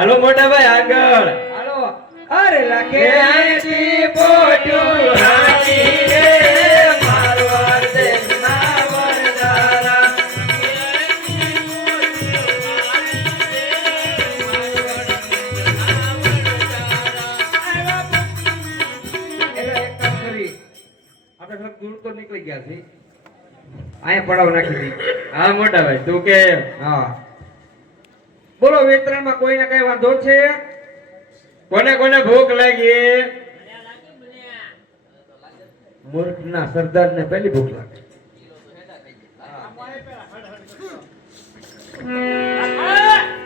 હાલો મોટા ભાઈ આગળ. હાલો. અરે લાગે આજી પોટ્યું હાથી રે મારવાડ દેશના વરદારા. એટલે એક કામ કરી આપણે થોડુંક દૂર તો નીકળી ગયા છે અહીંયા પડાવ નાખી દીધી. હા મોટા ભાઈ તું કે હા બોલો વેતરણમાં કોઈને કઈ વાંધો છે? કોને કોને ભૂખ લાગી? મૂર્ખના સરદારને પહેલી ભૂખ લાગે.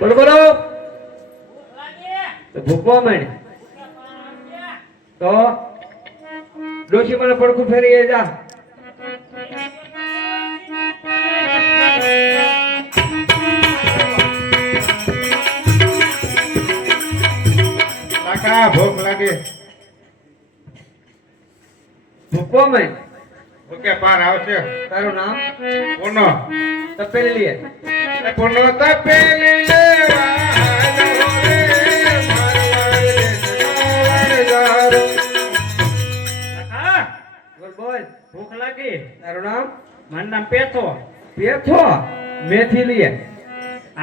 બોલો બોલો તો ભૂખવા માંડ તો ડોશી મને પડખું ફેરી જા. કાકા ભૂખ લાગે. ભૂખવા માંડ. ઓકે પાર આવશે. તારું નામ કોનો તપેલી લે. કોનો તપેલી લેવાનો રે મારવાડ દેશનો કાકા બોલ બોલ. ભૂખ લાગી? તારું નામ મારું નામ પેથો. પેથો. મેથી લે.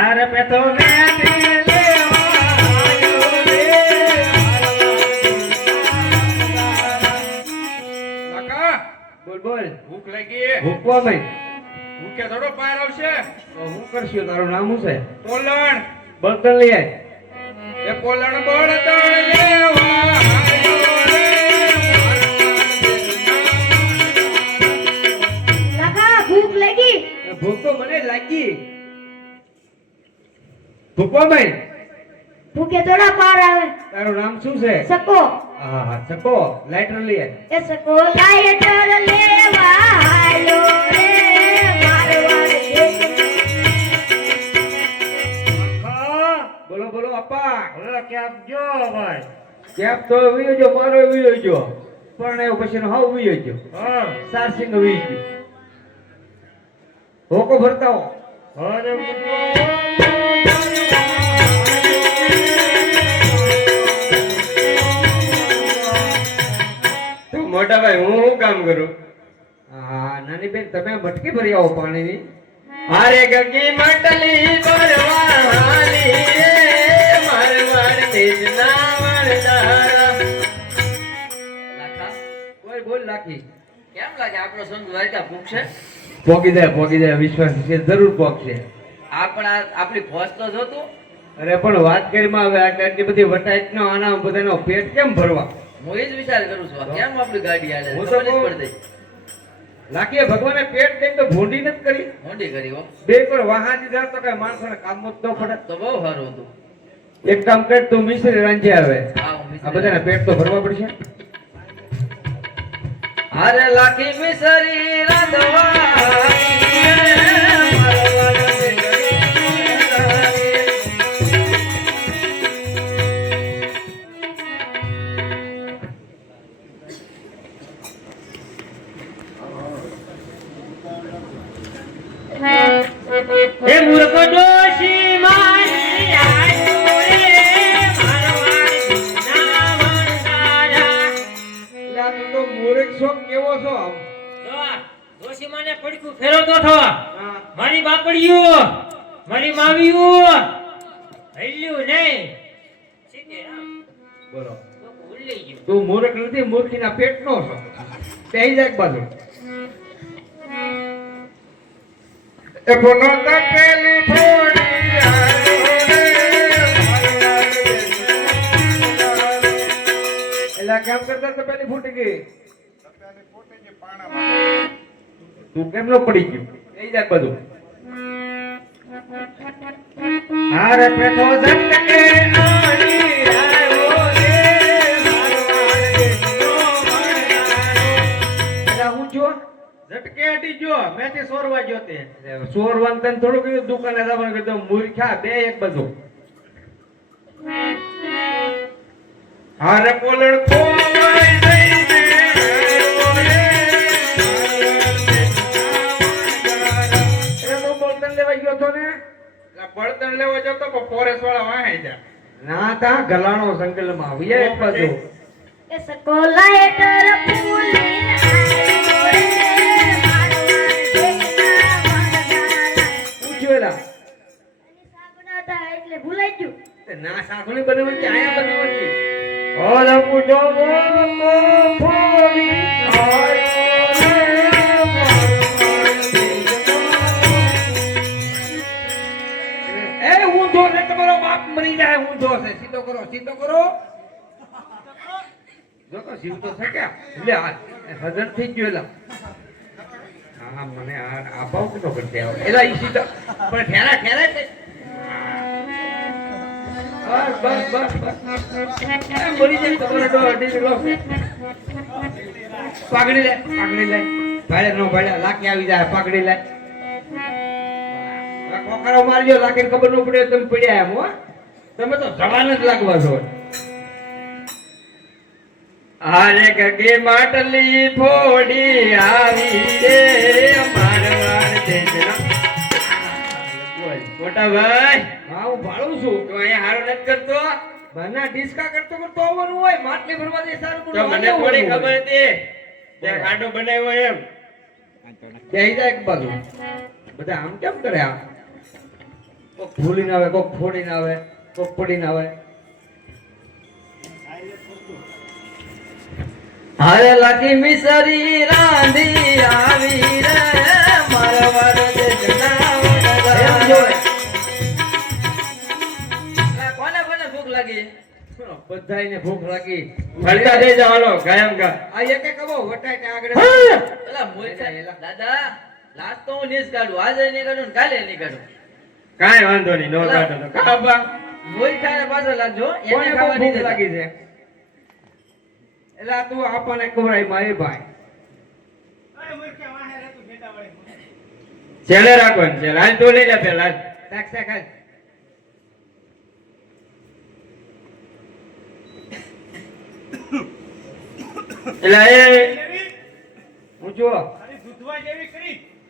આરે પેથો મેથી લેવાયો રે કાકા બોલ બોલ. ભૂખ લાગી. ભૂખવા માંડ. ભૂખે થોડો પાર આવશે. તો હું કરશું? તારું નામ શું છે? પોલણ બળતણ લઈ આય. એ પોલણ બળતણ લેવાયો રે કાકા ભૂખ લાગી. ભૂખ તો મને લાગી. ભૂખવા માંડ. ભૂખે થોડા પાર આવે. તારું નામ શું છે? સકો હા હા ચકો. લાઇટર લઈ આય. એ સકો લાઈટર લેવા આયો રે મારવાડ દેશનો. બોલો બોલો અપ્પા. હવે ક્યાં જો ભાઈ? કેપ તો વીયો જો, મારો વીયો જો, પણ એ પછી હાવ વીયો જો. હા સારસિંગ વીયો જો. હોકો ભરતા હો. અરે તો મોટા ભાઈ હું શું કામ કરું? હા નાની બેન તમે મટકી ભરી આવો પાણીની. અરે ગગી મંડલી પરવાળી રે મારવાડ દેશના વરદારા. બોલ બોલ લાખી. કેમ લાગે આપણો સંગ દ્વારકા પૂછશે? પોગી જાય વિશ્વાસ છે, જરૂર પોગશે. આપણી ફોજ તો જોતું. અરે પણ વાત કરીમાં હવે આટલી બધી વટાઈટ નો આના બધાનો પેટ કેમ ભરવા? હું એ જ વિચાર કરું છું કેમ આપણી ગાડી હાલે હું તો ખબર જ કહું. પડતી. લાખીએ ભગવાને પેટ દઈને તો ભૂંડી નથી કરી. મોટી કરી હો બે પર વાહા દીધા તો કઈ માણસોને કામ જ ન પડે. તો બહુ સારું હતું. એક કામ કર તું મિશ્રી રાંધે આવે. હા, હું મિશ્રી આ બધાને પેટ તો ભરવા પડશે. અરે લાખી મિસરી રાંધવાની રે, મારવાડ દેશની હે મૂર્ખ ડોશી મારી આયુ રે મારવાડ દેશના વરદારા. એટલે આ તું તો મૂર્ખ છો કેવો છો આમ? જો ડોશી માને પડકું ફેરવતો થો. હા. મારી બાપડીયું મારી માવીયું હલ્યું નહીં. સીધે બોલો. ભૂલી ગયું. તું મૂર્ખ નથી, મૂર્ખીના પેટનો છો. બેહી જા એક બાજુ. એ કોનો તપેલી ફોડી આવ્યો રે મારવાડ દેશનો. એટલે આ કામ કરતા તો પેલી ફૂટી ગઈ. તપેલી ફૂટી ગઈ પાણામાં. તું કેમ નો પડી ગયું? બેહી જા એક બાજુ. હારે પેઠો ઝટકે આડી આવ્યો રે મારવાડ દેશનો વરદારો. એટલે હું જો ઝટકે અડી જો મેથી સોરવા જોતે. સોરવાન તને થોડું કીધું દુકાને જવાનું કીધું મૂર્ખા બે એક બાજુ. હારે પોલણ ખોવાઈ જઈને આવ્યો રે મારવાડ દેશના વરદારા. એટલે તું બળતણ લેવા ગયો છો ને? એટલે બળતણ લેવા જતો પણ ફોરેસ્ટ વાળા વાહી જા. ના તા ગલાણો સંકલમાં આવીએ એક બાજુ એ સકો લાઈટર ફૂલીને આયો રે પૂછ્યોલા એની શાક બનાવતા એટલે ભૂલાઈ ગયું. તે ના સાખણી બનાવવાની આયા બનાવવાની ઓરે પૂજો ગોમો ફોડી આયો રે એ ઊંધો ને તમારો બાપ મરી જાય ઊંધો છે સીધો કરો જો તો જીવ તો છે કે લે આ હજર થઈ ગયો એલા હા મને આ ભાવ કેનો કરતે આવો એલા ઈ સીધો પણ ઠેરા છે બસ એ મરી જાય તમારો ડો અડી લો પાઘડી લે ભાડે નો ભાડે લાકી આવી જાય પાઘડી લે કોકરો મારજો લાકીને ખબર ન પડે તમે પડ્યા એમ હો તમે તો જવાન જ લાગવા છો આરે ગગે માટલી ફોડી આવી રે મારવાડ દેજના મોટા ભાઈ હા હું ભાળું છું તો અહીંયા હારો નથી કરતો બના ડિસ્કા કરતો આવવાનું હોય માટલી ભરવા દે સારું તો મને થોડી ખબર હતી તે આડો બનાવ્યો એમ બેહી જાય એક બાજુ બધા આમ કેમ કરે આ કોક ભૂલીને આવે કોક ફોડીને આવે કોક પડીને આવે હારે લાખી મિસરી રાંધી આવી રે મારવાડ દેશના એમ જોય. કોને કોને ભૂખ લાગી બધાયને ભૂખ લાગી ફરતા દઈ જવાનો કાયમ કા આ એક એક કબો વટાઈને આગળ પેલા મોઈકા દાદા લાસ્ટ તો હું નીસ કાઢું આજે નહીં કાઢું ને કાલે નહીં કાઢું કાંઈ વાંધો નહીં નો કાઢો તો કાબા મોઈકા પાછળ લાગજો એને કોને બહુ ખાવાની ભૂખ લાગી છે એલા તું આપણને ખવડાય મારી ભાઈ છેલ્લે રાખવાનું છે હાલ તું લઈ લે પેલા હાલ. શાક શાક હાલ. એટલે એ હું જો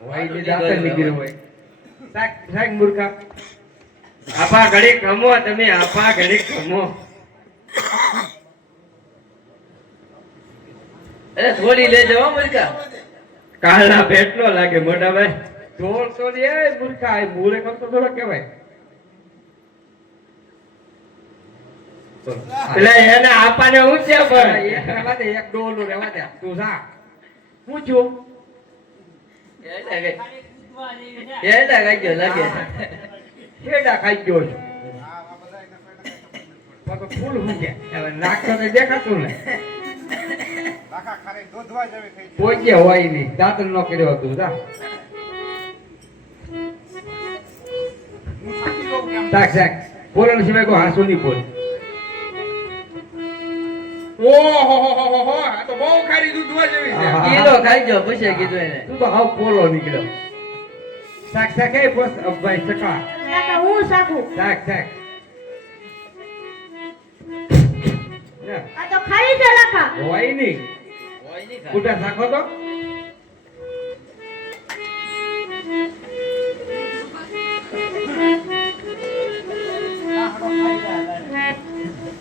હોય જે દાંતણ નીકળ્યું હોય શાક શાક મૂર્ખા આપા ઘડી ખમો તમે આપા ઘડી ખમો અરે થોડી લેજો હો મોઈકા કાળના પેટ નો લાગે મોટા ભાઈ ઢોળ તો લે મૂર્ખા એ મૂળે કરતો થોડો કહેવાય એટલે એને આપાને હું છે એક પણ રહેવા દે એક ડોલું રહેવા દે તું જા હું છું એડા ગાજો લાગે કેડા ખાઈ ગયો છું પાછો ફૂલ હું કે હવે નાખતો તો દેખાતું ને આખા ખારે દોધવા જેવી થઈ ગઈ. પોચે હોય નહીં દાંતણ નો કર્યો હતું જા હું સાચી કહું કેમ? શાક શાક બોલણ સિવાય કોઈ હાસુ નહીં બોલ ઓહોહોહોહો, આ તો બહુ ખારી દૂધવા જેવી છે. આહા. કિલો ખાઈજો પૂછે કીધું એને તું તો હાવ પોલો નીકળ્યો શાક શાક એ બસ ભાઈ ચકા કાકા હું સાકું. શાક શાક ના, આ તો ખાઈ છે કાકા. હોય નહીં હોય નહીં ખાય. કુટા શાકો તો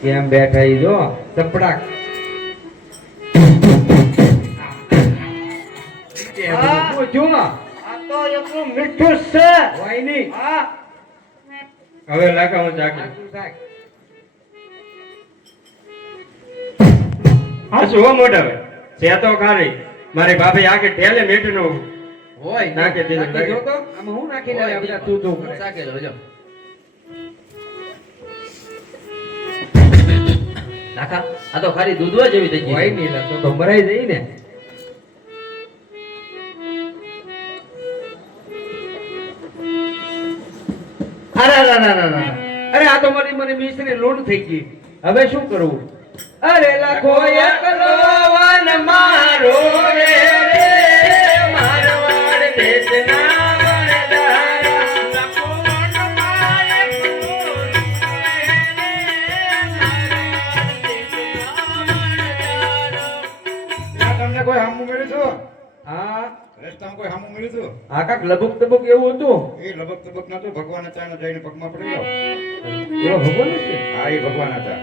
કેમ બેઠા ઈ જો ચપડાક હું જો આ તો એટલું મીઠું છે હોય નહીં હવે લાગે હું જાગી શાક શાક હા શું હો મોટા ભાઈ છે તો ખારી મારી ભાભી આખી ઠેલે મીઠું નું હોય નાખી દીધું નાખી જો તો આમાં હું નાખી દે હોય બધા તું તું કરે સાકેલો જો નાખા આ તો ખાલી દૂધવા જેવી થઈ હોય ગઈ નહીં એટલે તો મરાઈ જઈ ને અરે આ તો મારી મિસ્ત્રી લોટ થઈ ગઈ હવે શું કરવું અરે લાખો એકલો વન મારો રે મારવાડ દેશના વણદારા લખો વનમાય ત્યાં તમને કોઈ હામું મળ્યું છું? હા રસ્તામાં કોઈ સામું મળ્યું હતું આ કાંક લબક તબક એવું હતું એ લબક તબક નતું ભગવાન હતા એને જઈને પગમાં પડી ગયો એવો ભગવાન છે હા એ ભગવાન હતા